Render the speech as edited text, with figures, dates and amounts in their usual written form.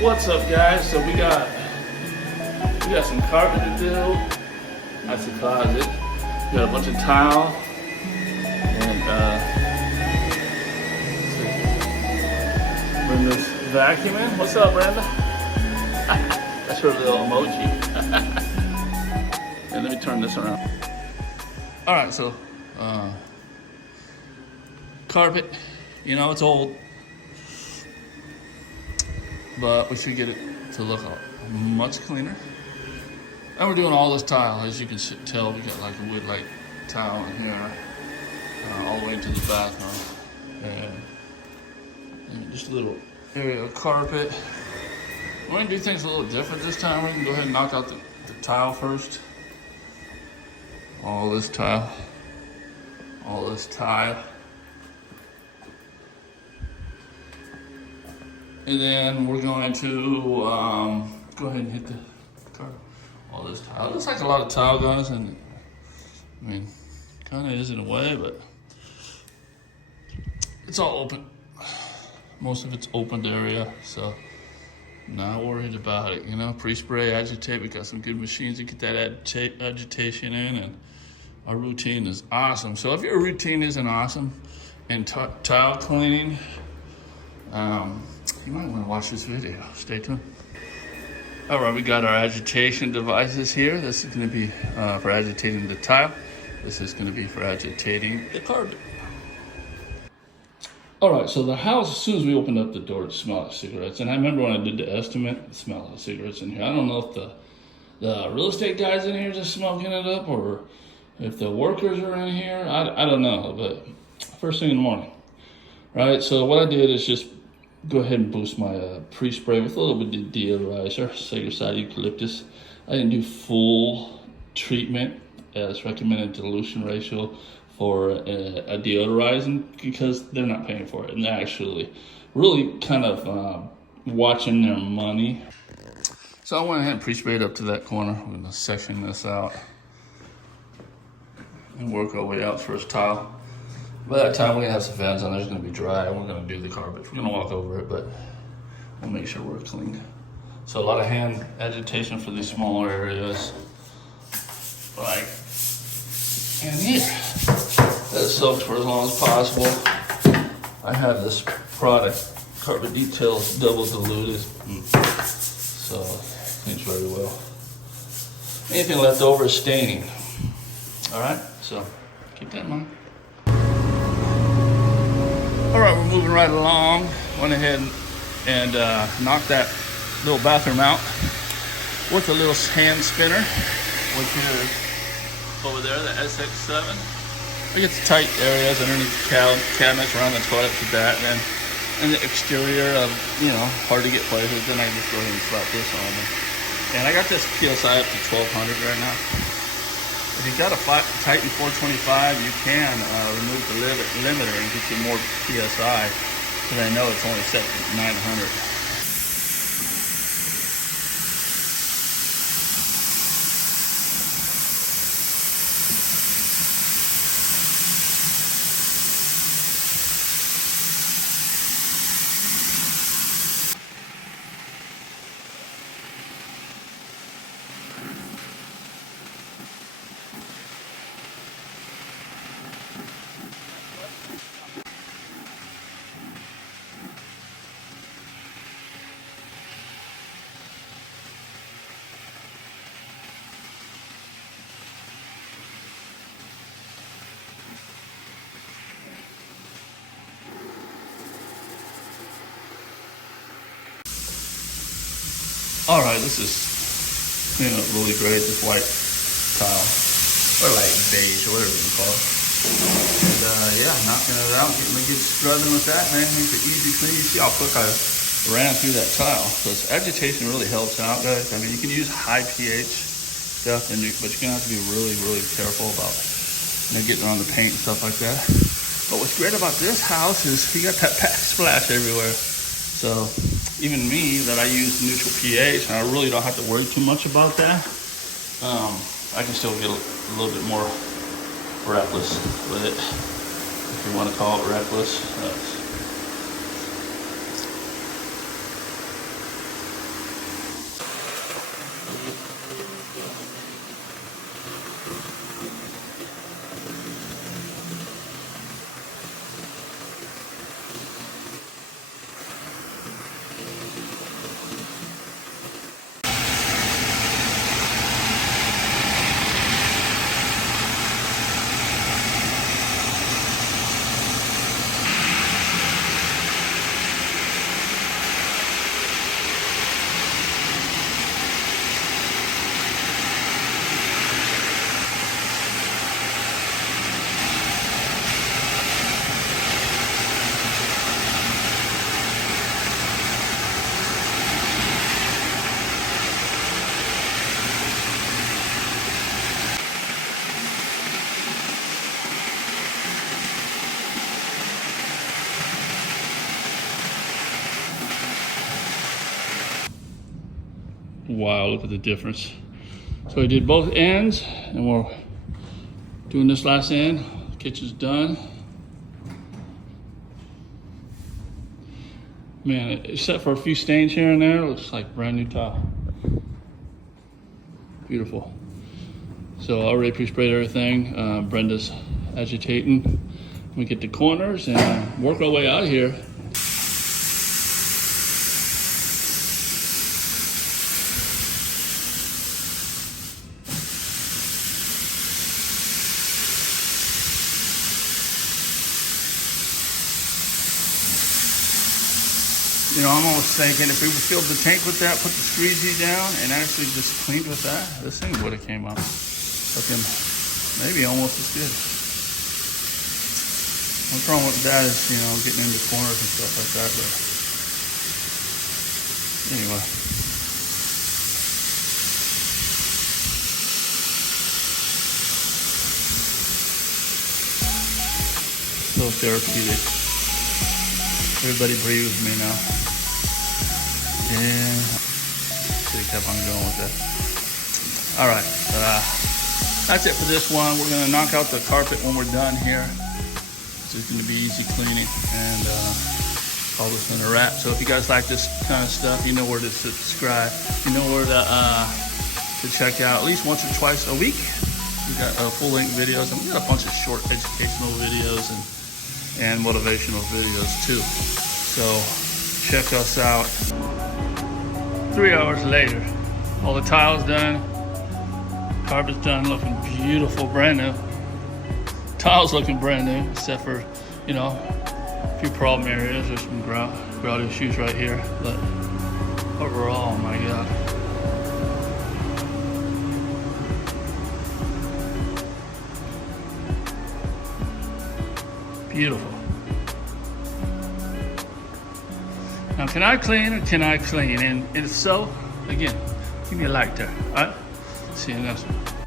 What's up, guys? So we got some carpet to do. That's the closet. We got a bunch of tile and Brenda's vacuuming. What's up, Brenda? That's her little emoji. And let me turn this around. All right, so carpet. You know, it's old, but we should get it to look much cleaner. And we're doing all this tile. As you can tell, we got like a wood like tile in here, all the way into the bathroom. And just a little area of carpet. We're gonna do things a little different this time. We're gonna go ahead and knock out the tile first. All this tile. All this tile. And then we're going to go ahead and hit the carpet. All this tile. It looks like a lot of tile, guys, and I mean, kind of is in a way, but it's all open. Most of it's opened area, so not worried about it. You know, pre-spray, agitate. We got some good machines to get that agitation in, and our routine is awesome. So if your routine isn't awesome in tile cleaning, you might want to watch this video. Stay tuned. All right, we got our agitation devices here. This is going to be for agitating the tile. This is going to be for agitating the carpet. All right, so the house, as soon as we opened up the door, it smelled like cigarettes. And I remember when I did the estimate, it smelled like cigarettes in here. I don't know if the real estate guys in here just smoking it up, or if the workers are in here. I don't know, but first thing in the morning. Right, so what I did is just go ahead and boost my pre-spray with a little bit of deodorizer, Sagerside eucalyptus. I didn't do full treatment as recommended dilution ratio for a deodorizing because they're not paying for it, and they're actually really kind of watching their money. So I went ahead and pre-sprayed up to that corner. We're gonna section this out and work our way out first tile. By that time, we're gonna have some fans on. There's gonna be dry, and we're gonna do the carpet. We're gonna walk over it, but we'll make sure we're clean. So a lot of hand agitation for these smaller areas, like in here. That's soaked for as long as possible. I have this product, Carpet Details Double Diluted, so it cleans very well. Anything left over is staining. All right, so keep that in mind. All right, we're moving right along. Went ahead and knocked that little bathroom out with a little hand spinner, which is over there, the SX7. I get the tight areas underneath the cabinets around the toilet with that, and then in the exterior of, you know, hard to get places, then I just go ahead and slap this on there. And I got this PSI up to 1200 right now. If you got a Titan 425, you can remove the limiter and get you more PSI, because I know it's only set to 900. All right, this is cleaning up really great, this white tile, or like beige, or whatever you call it. And yeah, knocking it out, getting a good scrubbing with that, man, makes it easy clean. You see how quick I ran through that tile. So agitation really helps out, guys. I mean, you can use high pH stuff, but you're gonna have to be really, really careful about, you know, getting on the paint and stuff like that. But what's great about this house is you got that backsplash everywhere. So even me, that I use neutral pH, and I really don't have to worry too much about that, I can still get a little bit more reckless with it, if you want to call it reckless. Wow, look at the difference. So we did both ends, and we're doing this last end. Kitchen's done. Man, except for a few stains here and there, it looks like brand new tile. Beautiful. So I already pre-sprayed everything. Brenda's agitating. We get the corners and work our way out of here. You know, I'm almost thinking if we filled the tank with that, put the squeegee down, and actually just cleaned with that, this thing would have came out looking maybe almost as good. What's wrong with that is, you know, getting into corners and stuff like that, but anyway. So therapeutic. Everybody breathe with me now. Yeah. Should have kept on going with that. All right. That's it for this one. We're going to knock out the carpet when we're done here. This is going to be easy cleaning, and all this in a wrap. So if you guys like this kind of stuff, you know where to subscribe. You know where to check out at least once or twice a week. We got full-length videos, and we got a bunch of short educational videos and motivational videos too. So check us out. 3 hours later, all the tiles done, carpet's done, looking beautiful, brand new. Tiles looking brand new, except for, you know, a few problem areas. There's some grout issues right here, but overall, my God. Beautiful. Now, can I clean or can I clean? And if so, again, give me a like there. All right? See you next one.